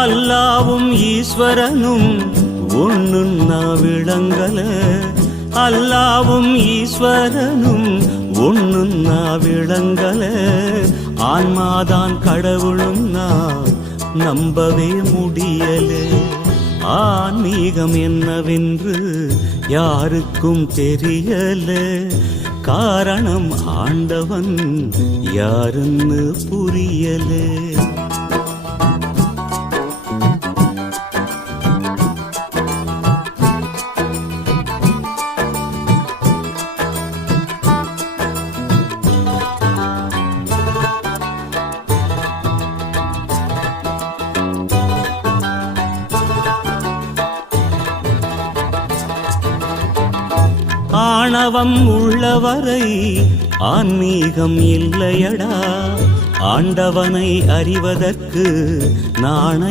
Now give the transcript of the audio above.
அல்லாவும் ஈஸ்வரனும் ஒண்ணுன்னா விளங்கல, அல்லாவும் ஈஸ்வரனும் ஒண்ணுன்னா விளங்கல, ஆன்மாதான் கடவுளும் நான் நம்பவே முடியலே. ஆன்மீகம் என்னவென்று யாருக்கும் தெரியல, காரணம் ஆண்டவன் யாருன்னு புரியலே. ஆணவம் உள்ளவரை ஆன்மீகம் இல்லையடா, ஆண்டவனை அறிவதற்கு நாண